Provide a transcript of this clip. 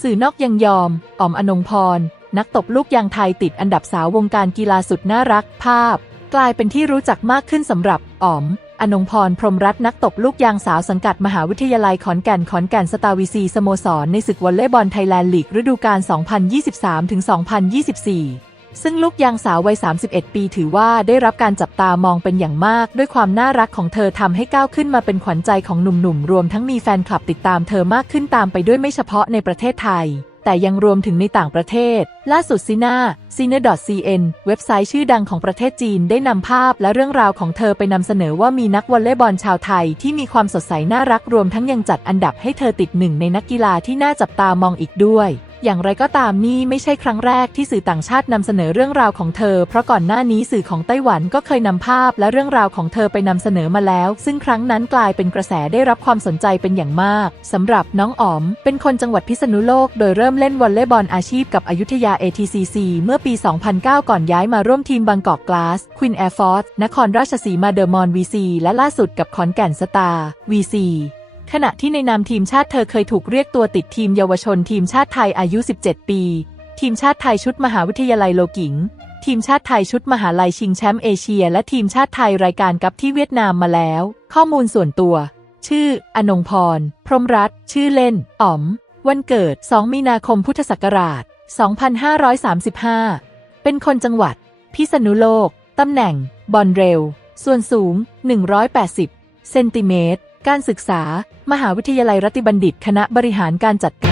สื่อนอกยังยอมอ๋อมอนงพร นักตบลูกยางไทยติดอันดับสาววงการกีฬาสุดน่ารักภาพ กลายเป็นที่รู้จักมากขึ้นสำหรับอ๋อมอนงพร พรมรัตน์นักตบลูกยางสาวสังกัดมหาวิทยาลัยขอนแก่นขอนแก่นสตาวีซีสโมสรในศึกวอลเลย์บอลไทยแลนด์ลีกฤดูกาล 2023-2024 ซึ่งลูกยางสาววัย 31 ปีถือว่าได้รับการจับตามองเป็นอย่างมาก ด้วยความน่ารักของเธอทำให้ก้าวขึ้นมาเป็นขวัญใจของหนุ่มๆ รวมทั้งมีแฟนคลับติดตามเธอมากขึ้นตามไปด้วยไม่เฉพาะในประเทศไทย แต่ยังรวมถึงในต่างประเทศ ล่าสุดซีนาซีเน .cn เว็บไซต์ชื่อดังของประเทศจีนได้นำภาพและเรื่องราวของเธอไปนำเสนอว่ามีนักวอลเลย์บอลชาวไทยที่มีความสดใสน่ารักรวมทั้งยังจัดอันดับให้เธอติดหนึ่งในนักกีฬาที่น่าจับตามองอีกด้วย อย่างไรก็ตามนี่ไม่ใช่ครั้งแรกที่สื่อต่างชาตินำเสนอเรื่องราวของเธอ เพราะก่อนหน้านี้สื่อของไต้หวันก็เคยนำภาพและเรื่องราวของเธอไปนำเสนอมาแล้ว ซึ่งครั้งนั้นกลายเป็นกระแสได้รับความสนใจเป็นอย่างมากสำหรับน้องอ๋อม เป็นคนจังหวัดพิษณุโลก โดยเริ่มเล่นวอลเลย์บอลอาชีพกับอยุธยา ATCC เมื่อปี 2009 ก่อนย้ายมาร่วมทีมบางกอกกลาสควินแอร์ฟอร์สนครราชสีมาเดอะมอน VC และล่าสุดกับขอนแก่นสตาร์ VC ขณะที่ในนามทีมชาติเธอเคยถูกเรียกตัวติดทีมเยาวชนทีมชาติไทยอายุ 17 ปี ทีมชาติไทยชุดมหาวิทยาลัยโลกิง ทีมชาติไทยชุดมหาลัยชิงแชมป์เอเชีย และทีมชาติไทยรายการกับที่เวียดนามมาแล้ว ข้อมูลส่วนตัว ชื่อ อนงพร พรหมรัตน์ชื่อเล่น อ๋อม วันเกิด 2 มีนาคมพุทธศักราช 2535 เป็นคนจังหวัด พิษณุโลก ตำแหน่ง บอลเร็ว ส่วนสูง 180 เซนติเมตร การศึกษา มหาวิทยาลัยรัติบัณฑิต คณะบริหารการจัดการ